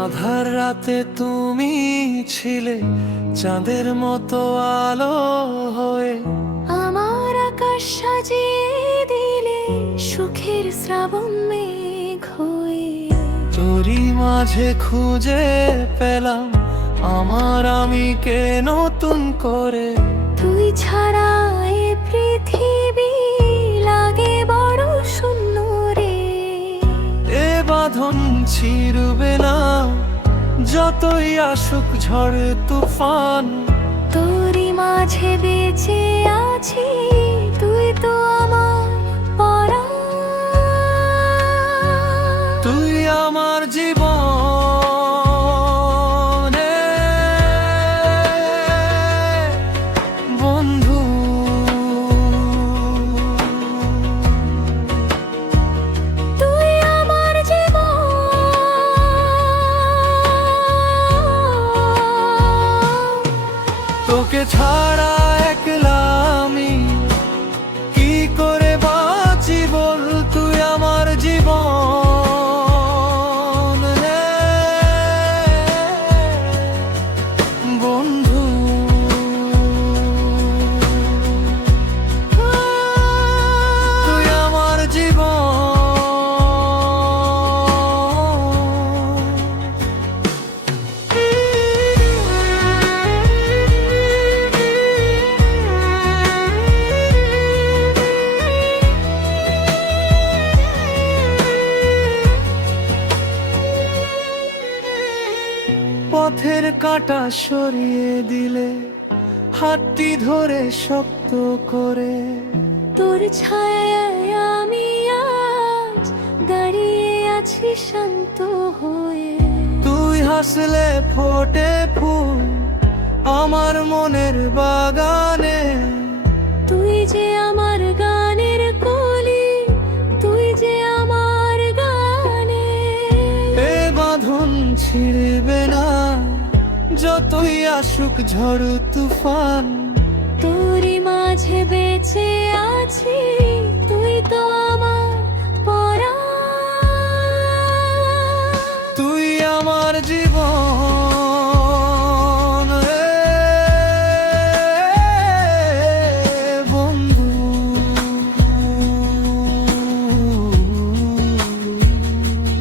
আধার রাতে তুমি ছিলে চাঁদের মতো আলো হয়ে, আমার আকাশ সাজিয়ে দিলে সুখের শ্রাবণ মেঘ হয়ে। তোরই মাঝে খুঁজে পেলাম আমার আমিকে নতুন করে। তুই ছাড়া এ পৃথিবী লাগে বড় শূন্য রে। এ বাঁধন ছিড়বে না যতই আসুক ঝড় তুফান। তোরই মাঝে বেঁচে আছি, তুই তো আমার পরাণ। তুই আমার জীবন বন্ধু। তুই আমার জীবন, তোকে ছাড়া একলা আমি কি করে বাঁচি বল। তুই আমার জীবন রে বন্ধু। তুই আমার জীবন। পথের কাঁটা সরিয়ে দিলে হাতটি ধরে শক্ত করে। তোর ছায়ায় আমি আজ দাঁড়িয়ে আছি শান্ত হয়ে। তুই হাসলে ফোটে ফুল আমার মনের বাগানে। তুই যে আমার গানের কলি, তুই যে আমার গানে। এ বাঁধন ছিড়বে না যতই আসুক ঝড় তুফান। তোরই মাঝে বেঁচে আছি, তুই তো আমার পরাণ। তুই আমার জীবন রে বন্ধু।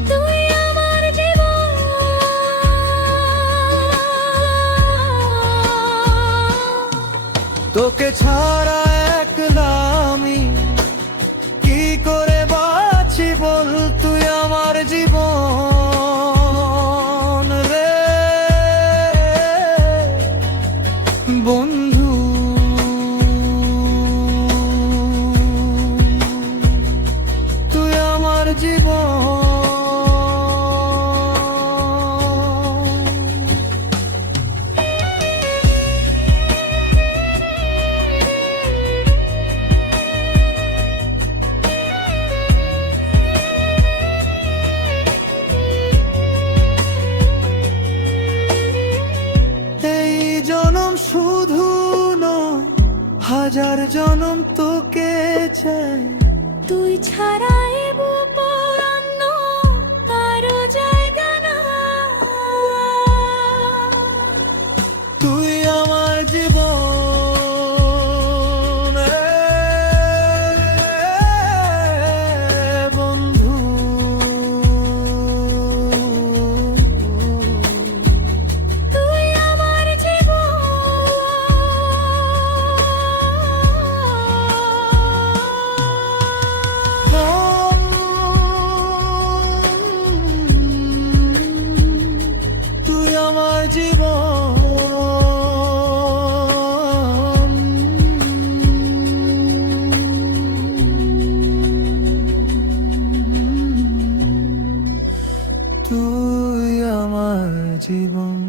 তুই আমার জীবন, তোকে ছাড়া একলা আমি কি করে বাঁচি বল। তুই আমার জীবন রে বন্ধু। তুই আমার জীবন। এই জনম শুধু নয় হাজার জনম তোকে চাই। তুই ছাড়া এ অন্য কারো জায়গা না। তুই আমার জীবন বন্ধু। তুই আমার জীবন, তুই আমার জীবন। তুই আমার জীবন।